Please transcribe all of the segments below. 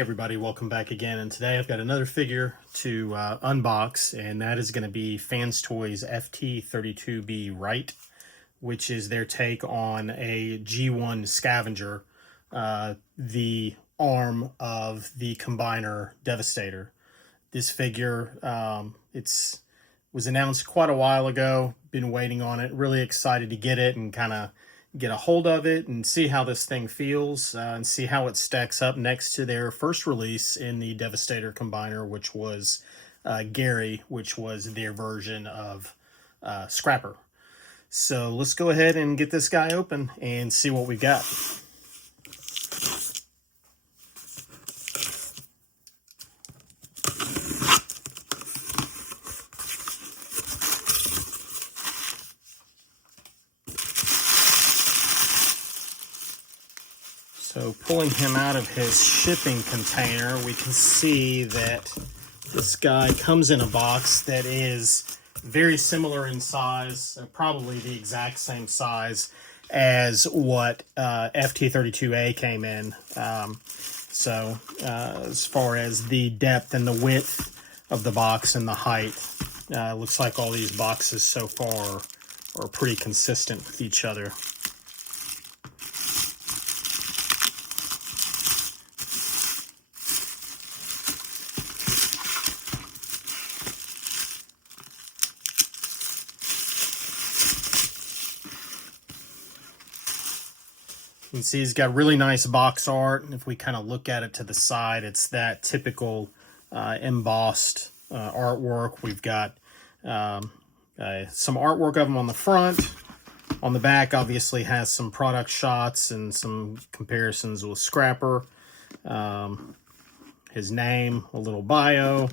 Everybody, welcome back again, and today I've got another figure to unbox, and that is going to be FansToys FT-32B Wright, which is their take on a G1 Scavenger, the arm of the combiner Devastator. This figure, was announced quite a while ago, been waiting on it, really excited to get it and kind of get a hold of it and see how this thing feels and see how it stacks up next to their first release in the Devastator combiner, which was Gary, which was their version of Scrapper. So let's go ahead and get this guy open and see what we got. So pulling him out of his shipping container, we can see that this guy comes in a box that is very similar in size, probably the exact same size as what FT-32A came in. As far as the depth and the width of the box and the height, looks like all these boxes so far are pretty consistent with each other. You can see he's got really nice box art. If we kind of look at it to the side, it's that typical embossed artwork. We've got some artwork of him on the front. On the back, obviously, has some product shots and some comparisons with Scrapper. His name, a little bio.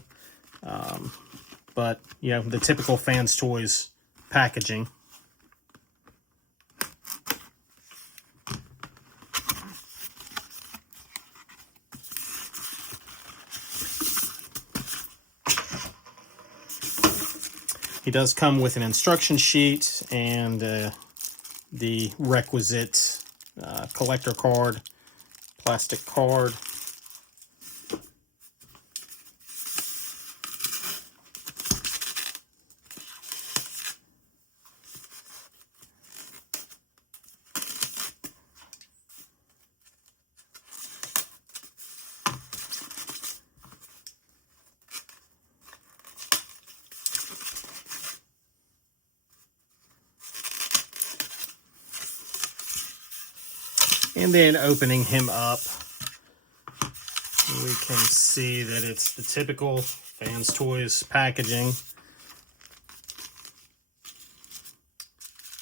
But, you know, the typical FansToys packaging. He does come with an instruction sheet and the requisite collector card, plastic card. And then opening him up, we can see that it's the typical FansToys packaging.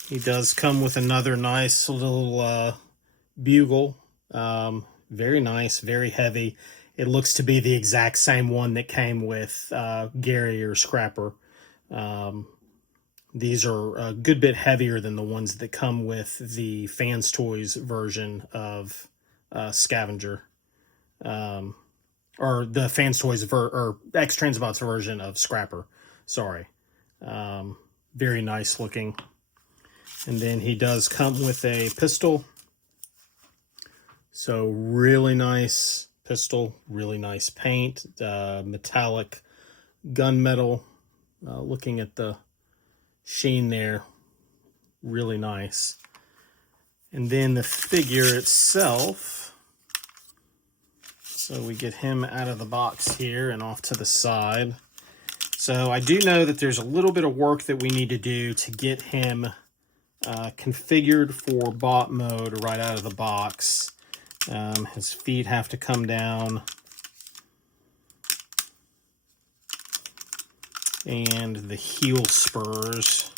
He does come with another nice little bugle. Very nice, very heavy. It looks to be the exact same one that came with Gary or Scrapper. These are a good bit heavier than the ones that come with the FansToys version of Scavenger. Or the FansToys or X-Transbots version of Scrapper. Sorry. Very nice looking. And then he does come with a pistol. So really nice pistol, really nice paint, metallic gunmetal. Looking at the sheen there, really nice. And then the figure itself, so we get him out of the box here and off to the side. So I do know that there's a little bit of work that we need to do to get him configured for bot mode right out of the box. His feet have to come down, and the heel spurs.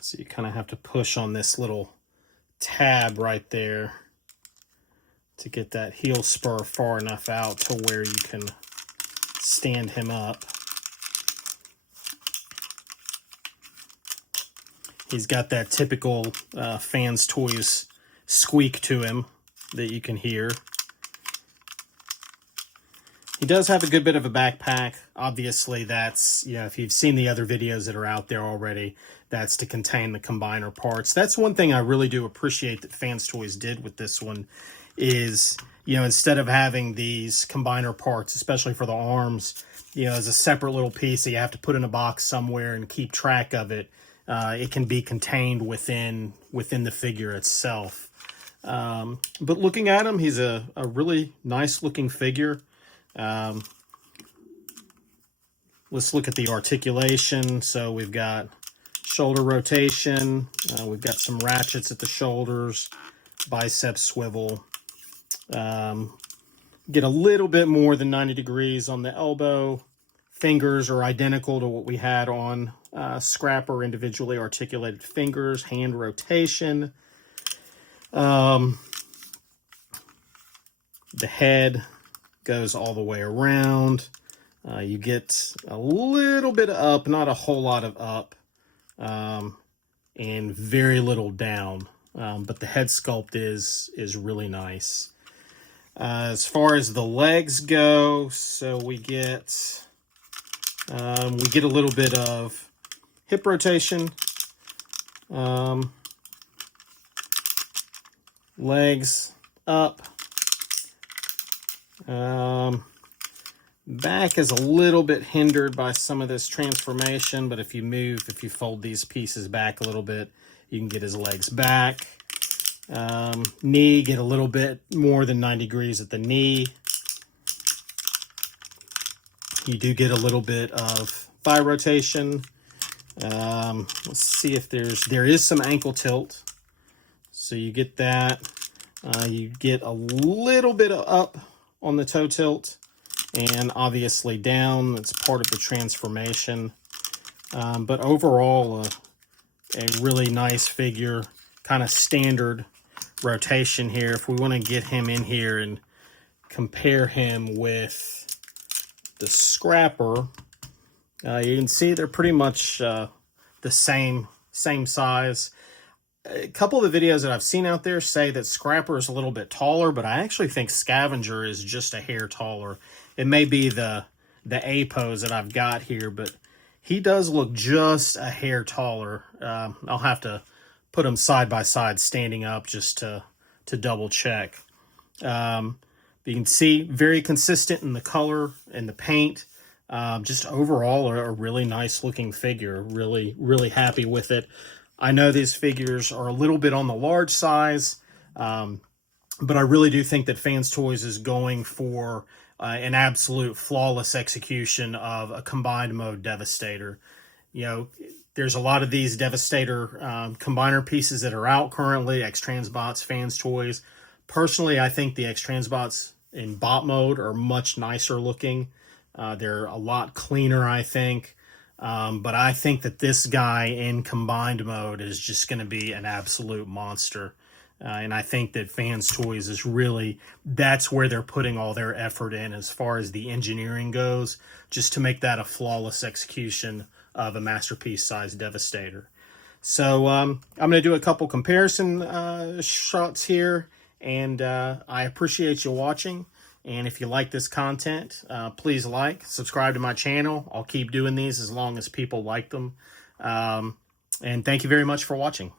So you kind of have to push on this little tab right there to get that heel spur far enough out to where you can stand him up. He's got that typical FansToys squeak to him that you can hear. He does have a good bit of a backpack. Obviously, that's, you know, if you've seen the other videos that are out there already, that's to contain the combiner parts. That's one thing I really do appreciate that FansToys did with this one is, you know, instead of having these combiner parts, especially for the arms, you know, as a separate little piece that you have to put in a box somewhere and keep track of it, it can be contained within the figure itself. But looking at him, he's a really nice looking figure. Let's look at the articulation. So we've got shoulder rotation. We've got some ratchets at the shoulders, bicep swivel. Get a little bit more than 90 degrees on the elbow. Fingers are identical to what we had on Scrapper, individually articulated fingers, hand rotation. The head goes all the way around. You get a little bit of up, not a whole lot of up, and very little down. But the head sculpt is really nice. As far as the legs go, so we get a little bit of hip rotation, legs up. Back is a little bit hindered by some of this transformation, but if you fold these pieces back a little bit, you can get his legs back. Knee, get a little bit more than 90 degrees at the knee. You do get a little bit of thigh rotation. Let's see if there is some ankle tilt. So you get that. You get a little bit of up on the toe tilt, and obviously down. That's part of the transformation. But overall, a really nice figure, kind of standard rotation here. If we want to get him in here and compare him with the Scrapper, you can see they're pretty much the same size. A couple of the videos that I've seen out there say that Scrapper is a little bit taller, but I actually think Scavenger is just a hair taller. It may be the A pose that I've got here, but he does look just a hair taller. I'll have to put them side by side standing up just to double check. You can see very consistent in the color and the paint. Just overall a really nice looking figure. Really happy with it. I know these figures are a little bit on the large size, but I really do think that FansToys is going for an absolute flawless execution of a combined mode Devastator. You know, there's a lot of these Devastator combiner pieces that are out currently, X-Transbots, FansToys. Personally, I think the X-Transbots in bot mode are much nicer looking. They're a lot cleaner, I think. But I think that this guy in combined mode is just going to be an absolute monster. And I think that FansToys is really, that's where they're putting all their effort in as far as the engineering goes, just to make that a flawless execution of a masterpiece-sized Devastator. So I'm going to do a couple comparison shots here, and I appreciate you watching. And if you like this content, please subscribe to my channel. I'll keep doing these as long as people like them. And thank you very much for watching.